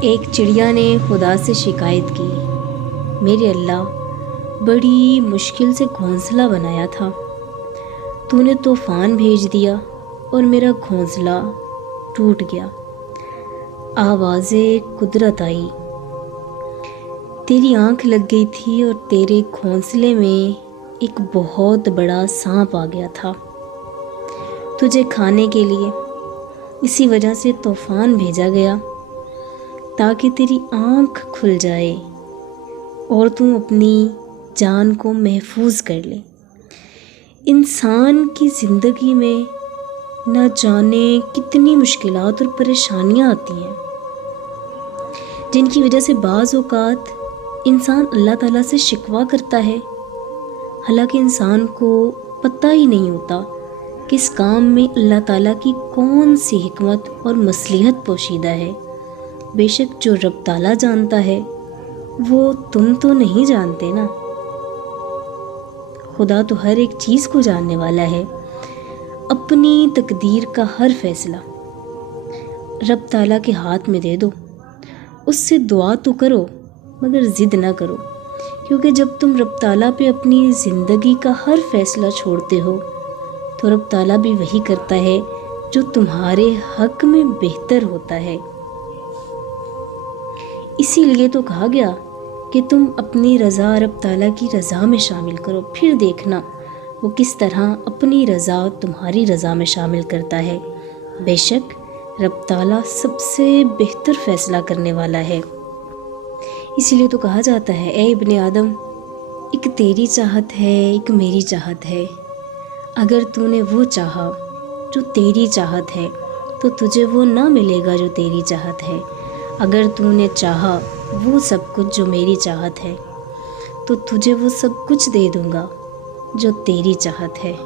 ایک چڑیا نے خدا سے شکایت کی، میرے اللہ، بڑی مشکل سے گھونسلہ بنایا تھا، تو نے طوفان بھیج دیا اور میرا گھونسلہ ٹوٹ گیا۔ آواز قدرت آئی، تیری آنکھ لگ گئی تھی اور تیرے گھونسلے میں ایک بہت بڑا سانپ آ گیا تھا تجھے کھانے کے لیے۔ اسی وجہ سے طوفان بھیجا گیا تاکہ تیری آنکھ کھل جائے اور تم اپنی جان کو محفوظ کر لے۔ انسان کی زندگی میں نہ جانے کتنی مشکلات اور پریشانیاں آتی ہیں، جن کی وجہ سے بعض اوقات انسان اللہ تعالیٰ سے شکوہ کرتا ہے، حالانکہ انسان کو پتہ ہی نہیں ہوتا کہ اس کام میں اللہ تعالیٰ کی کون سی حکمت اور مصلحت پوشیدہ ہے۔ بے شک جو رب تعالیٰ جانتا ہے وہ تم تو نہیں جانتے نا۔ خدا تو ہر ایک چیز کو جاننے والا ہے، اپنی تقدیر کا ہر فیصلہ رب تعالیٰ کے ہاتھ میں دے دو، اس سے دعا تو کرو مگر ضد نہ کرو، کیونکہ جب تم رب تعالیٰ پہ اپنی زندگی کا ہر فیصلہ چھوڑتے ہو تو رب تعالیٰ بھی وہی کرتا ہے جو تمہارے حق میں بہتر ہوتا ہے۔ اسی لیے تو کہا گیا کہ تم اپنی رضا رب تعالیٰ کی رضا میں شامل کرو، پھر دیکھنا وہ کس طرح اپنی رضا تمہاری رضا میں شامل کرتا ہے۔ بے شک رب تعالیٰ سب سے بہتر فیصلہ کرنے والا ہے۔ اسی لیے تو کہا جاتا ہے، اے ابن آدم، ایک تیری چاہت ہے، ایک میری چاہت ہے۔ اگر تو نے وہ چاہا جو تیری چاہت ہے تو تجھے وہ نہ ملے گا جو تیری چاہت ہے۔ اگر تو نے چاہا وہ سب کچھ جو میری چاہت ہے تو تجھے وہ سب کچھ دے دوں گا جو تیری چاہت ہے۔